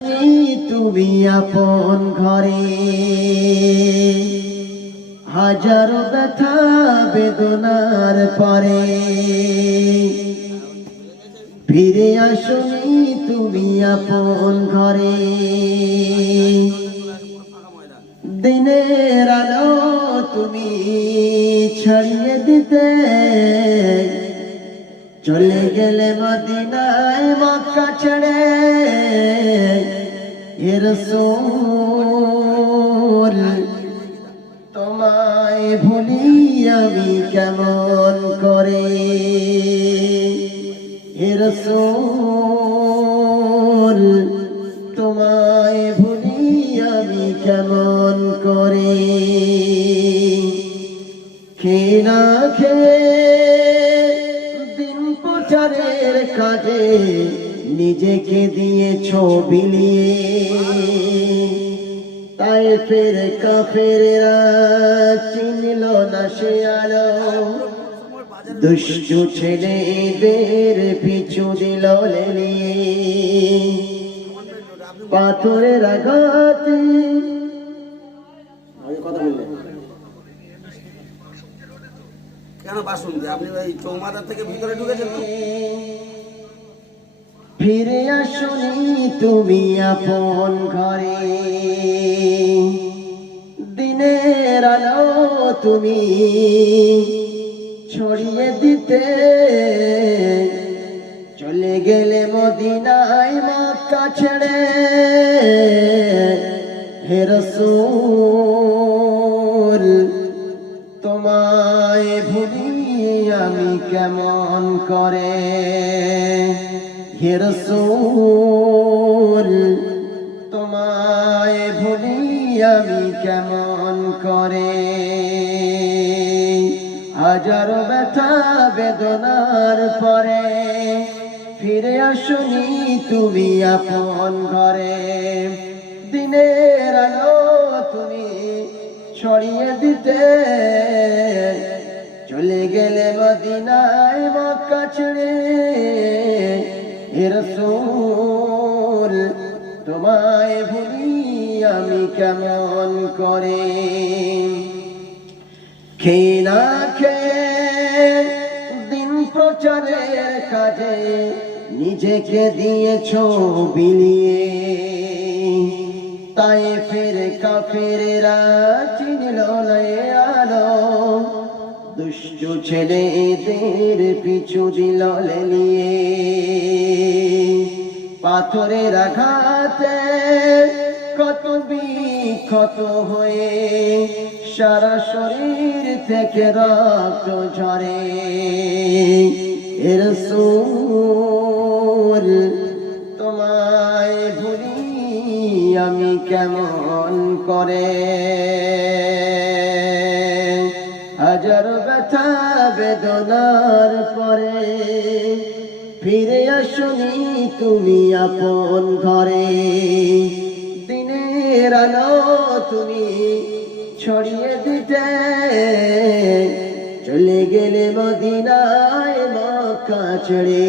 তুমি আপন ঘরে হাজারো ব্যথা বেদনার পরে ফিরে আসনি তুমি আপন ঘরে। দিনের আলো তুমি ছড়িয়ে দিতে চলে গেলে মদিনায় মক্কা ছেড়ে। হে রাসূল তোমায় ভুলি আমি কেমন করে। হে রাসূল তোমায় ভুলি আমি কেমন করে। খেয়ে না খেয়ে দিন প্রচারের কাজে নিজেকে দিয়েছো বিলিয়ে। তায়েফের কাফেররা চিনল না সে আলো, দুষ্টু ছেলেদের পিছু দিল লেলিয়ে। পাথরের আঘাতে কথা বললেন কেন বাসন দিয়ে আপনি ওই চৌমাথা থেকে ভিতরে ঢুকেছেন তো? ফিরে আসনি তুমি আপন ঘরে। দিনের আলো তুমি ছড়িয়ে দিতে চলে গেলে মদিনায় মক্কা ছেড়ে। হে রাসূল তোমায় ভুলি আমি কেমন করে। হে রাসূল তোমায় ভুলি আমি কেমন করে। হাজারো ব্যথা বেদনার পরে ফিরে আসনি তুমি আপন ঘরে। দিনের আলো তুমি ছড়িয়ে দিতে চলে গেলে মদিনায় মক্কা ছেড়ে। হে রাসূল তোমায় ভুলি আমি কেমন করে। খেয়ে না খেয়ে দিন প্রচারের কাজে নিজেকে দিয়েছো বিলিয়ে। তায়েফের কাফেররা চিনল না এ আলো, দুষ্টু ছেলেদের পিছু দিল লেলিয়ে। পাথরের আঘাতে কত বিক্ষত হয়ে সারা শরীর থেকে রক্ত ঝরে। হে রাসূল তোমায় ভুলি আমি কেমন করে। হাজারো ব্যথা বেদনার পরে ফিরে আসনি তুমি আপন ঘরে। দিনের আলো তুমি ছড়িয়ে দিতে চলে গেলে মদিনায় মক্কা ছেড়ে।